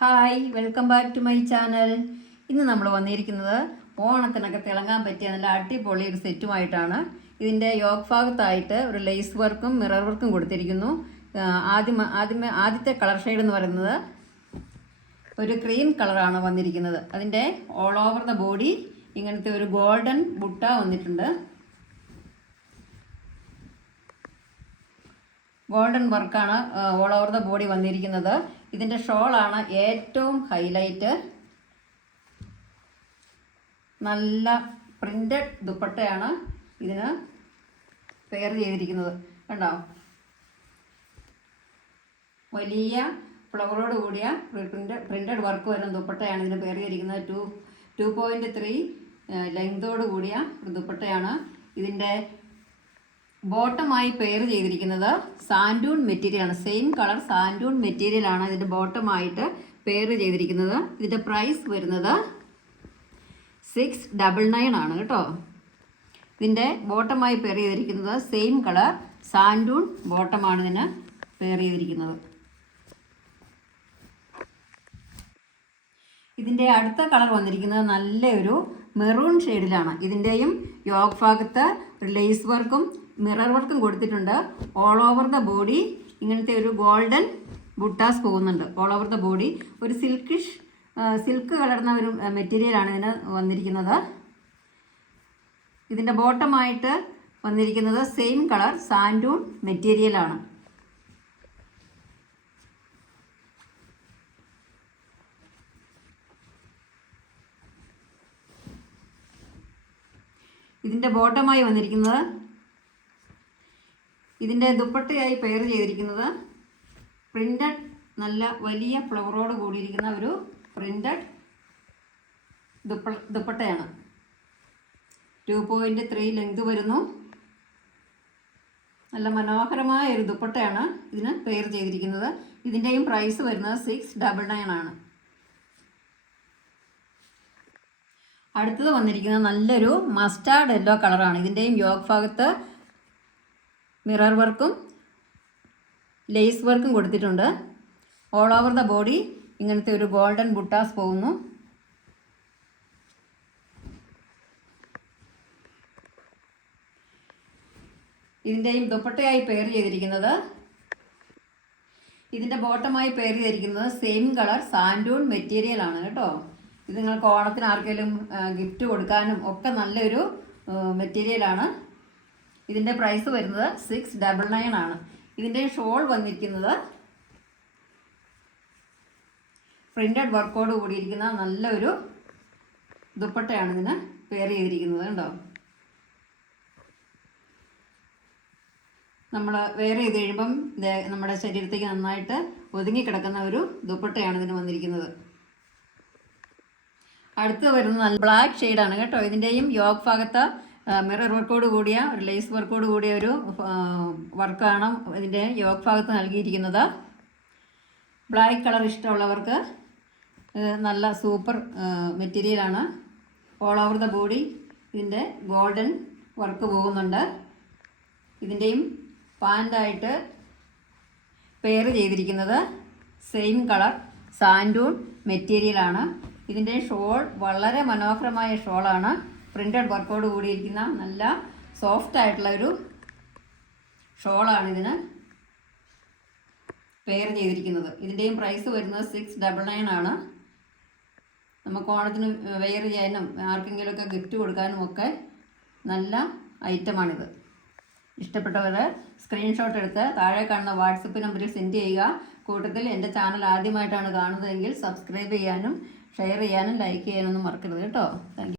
Hi, welcome back to my channel. ഇന്ന് നമ്മൾ വന്നിരിക്കുന്നത് ഓണത്തിനൊക്കെ തിളങ്ങാൻ പറ്റിയ നല്ല അടിപൊളി ഒരു സെറ്റുമായിട്ടാണ്. ഇതിൻ്റെ യോക്ക് ഭാഗത്തായിട്ട് ഒരു ലേസ് വർക്കും മിറർ വർക്കും കൊടുത്തിരിക്കുന്നു. ആദ്യത്തെ കളർ ഷെയ്ഡ് എന്ന് പറയുന്നത് ഒരു ക്രീം കളറാണ് വന്നിരിക്കുന്നത്. അതിൻ്റെ ഓൾ ഓവർ ദ ബോഡി ഇങ്ങനത്തെ ഒരു ഗോൾഡൻ ബുട്ട വന്നിട്ടുണ്ട്. ഗോൾഡൻ വർക്കാണ് ഓൾ ഓവർ ദ ബോഡി വന്നിരിക്കുന്നത്. ഇതിൻ്റെ ഷോളാണ് ഏറ്റവും ഹൈലൈറ്റ്. നല്ല പ്രിൻ്റഡ് ദുപ്പട്ടയാണ് ഇതിന് പെയർ ചെയ്തിരിക്കുന്നത്. കണ്ടോ, വലിയ ഫ്ലവറോട് കൂടിയ പ്രിൻ്റഡ് വർക്ക് വരുന്ന ദുപ്പട്ടയാണ് ഇതിന് പെയർ ചെയ്തിരിക്കുന്നത്. 2.3 ലെങ്തോട് കൂടിയ ഒരു ദുപ്പട്ടയാണ്. ഇതിൻ്റെ ബോട്ടമായി പെയർ ചെയ്തിരിക്കുന്നത് സാൻഡൂൺ മെറ്റീരിയലാണ്. സെയിം കളർ സാൻഡൂൺ മെറ്റീരിയലാണ് ഇതിൻ്റെ ബോട്ടമായിട്ട് പെയർ ചെയ്തിരിക്കുന്നത്. ഇതിൻ്റെ പ്രൈസ് വരുന്നത് 699 ആണ് കേട്ടോ. ഇതിൻ്റെ ബോട്ടമായി പെയർ ചെയ്തിരിക്കുന്നത് സെയിം കളർ സാൻഡൂൺ ബോട്ടമാണ് ഇതിന് പെയർ ചെയ്തിരിക്കുന്നത്. ഇതിൻ്റെ അടുത്ത കളർ വന്നിരിക്കുന്നത് നല്ലൊരു മെറൂൺ ഷെയ്ഡിലാണ്. ഇതിൻ്റെയും യോക്ക് ഭാഗത്ത് ഒരു ലേസ് വർക്കും മിറർ വർക്കും കൊടുത്തിട്ടുണ്ട്. ഓൾ ഓവർ ദ ബോഡി ഇങ്ങനത്തെ ഒരു ഗോൾഡൻ ബുട്ടാസ് പോകുന്നുണ്ട്. ഓൾ ഓവർ ദ ബോഡി ഒരു സിൽക്ക് കലർന്ന ഒരു മെറ്റീരിയലാണ് ഇതിന് വന്നിരിക്കുന്നത്. ഇതിൻ്റെ ബോട്ടമായിട്ട് വന്നിരിക്കുന്നത് സെയിം കളർ സാൻഡൂൺ മെറ്റീരിയലാണ്. ഇതിൻ്റെ ബോട്ടമായി വന്നിരിക്കുന്നത്, ഇതിൻ്റെ ദുപ്പട്ടയായി പെയർ ചെയ്തിരിക്കുന്നത് പ്രിൻ്റഡ് നല്ല വലിയ ഫ്ലവറോട് കൂടിയിരിക്കുന്ന ഒരു പ്രിൻ്റഡ് ദുപ്പട്ടയാണ്. 2.3 ലെങ്ത് വരുന്നു. നല്ല മനോഹരമായ ഒരു ദുപ്പട്ടയാണ് ഇതിന് പെയർ ചെയ്തിരിക്കുന്നത്. ഇതിൻ്റെയും പ്രൈസ് വരുന്നത് 699 ആണ്. അടുത്തത് വന്നിരിക്കുന്നത് നല്ലൊരു മസ്റ്റാർഡ് യെല്ലോ കളറാണ്. ഇതിൻ്റെയും യോക്ക് ഭാഗത്ത് മിറർ വർക്കും ലേസ് വർക്കും കൊടുത്തിട്ടുണ്ട്. ഓൾ ഓവർ ദ ബോഡി ഇങ്ങനത്തെ ഒരു ഗോൾഡൻ ബുട്ടാസ് പോകുന്നു. ഇതിൻ്റെയും ദുപ്പട്ടയായി പെയർ ചെയ്തിരിക്കുന്നത്, ഇതിൻ്റെ ബോട്ടമായി പെയർ ചെയ്തിരിക്കുന്നത് സെയിം കളർ സാൻഡൂൺ മെറ്റീരിയലാണ് കേട്ടോ. ഇത് നിങ്ങൾക്ക് ഓണത്തിന് ആർക്കെങ്കിലും ഗിഫ്റ്റ് കൊടുക്കാനും ഒക്കെ നല്ലൊരു മെറ്റീരിയലാണ്. ഇതിൻ്റെ പ്രൈസ് വരുന്നത് 699 ആണ്. ഇതിൻ്റെ ഷോൾ വന്നിരിക്കുന്നത് പ്രിൻ്റഡ് വർക്കോട് കൂടിയിരിക്കുന്ന നല്ലൊരു ദുപ്പട്ടയാണ് ഇതിന് പെയർ ചെയ്തിരിക്കുന്നത്. കണ്ടോ, നമ്മൾ വെയർ ചെയ്ത് കഴിയുമ്പം നമ്മുടെ ശരീരത്തേക്ക് നന്നായിട്ട് ഒതുങ്ങിക്കിടക്കുന്ന ഒരു ദുപ്പട്ടയാണ് ഇതിന് വന്നിരിക്കുന്നത്. അടുത്ത് വരുന്നത് നല്ല ബ്ലാക്ക് ഷെയ്ഡാണ് കേട്ടോ. ഇതിൻ്റെയും യോക്ക് ഭാഗത്ത് മിറർ വർക്കോട് കൂടിയ ഒരു ലേസ് വർക്കോട് കൂടിയ ഒരു വർക്കാണ് ഇതിൻ്റെ യോക്ക് ഭാഗത്ത് നൽകിയിരിക്കുന്നത്. ബ്ലാക്ക് കളർ ഇഷ്ടമുള്ളവർക്ക് നല്ല സൂപ്പർ മെറ്റീരിയലാണ്. ഓൾ ഓവർ ദ ബോഡി ഇതിൻ്റെ ഗോൾഡൻ വർക്ക് പോകുന്നുണ്ട്. ഇതിൻ്റെയും പാൻ്റായിട്ട് പെയർ ചെയ്തിരിക്കുന്നത് സെയിം കളർ സാൻഡൂൺ മെറ്റീരിയലാണ്. ഇതിൻ്റെ ഷോൾ വളരെ മനോഹരമായ ഷോളാണ്. പ്രിൻ്റഡ് വർക്കോട് കൂടിയിരിക്കുന്ന നല്ല സോഫ്റ്റ് ആയിട്ടുള്ള ഒരു ഷോളാണ് ഇതിന് പെയർ ചെയ്തിരിക്കുന്നത്. ഇതിൻ്റെയും പ്രൈസ് വരുന്നത് 699 ആണ്. നമുക്ക് ഓണത്തിന് വെയർ ചെയ്യാനും ആർക്കെങ്കിലുമൊക്കെ ഗിഫ്റ്റ് കൊടുക്കാനും ഒക്കെ നല്ല ഐറ്റമാണിത്. ഇഷ്ടപ്പെട്ടവർ സ്ക്രീൻഷോട്ട് എടുത്ത് താഴെ കാണുന്ന വാട്സപ്പ് നമ്പറിൽ സെൻഡ് ചെയ്യുക. കൂട്ടത്തിൽ എൻ്റെ ചാനൽ ആദ്യമായിട്ടാണ് കാണുന്നതെങ്കിൽ സബ്സ്ക്രൈബ് ചെയ്യാനും ഷെയർ ചെയ്യാനും ലൈക്ക് ചെയ്യാനൊന്നും മറക്കരുത് കേട്ടോ. Thank you.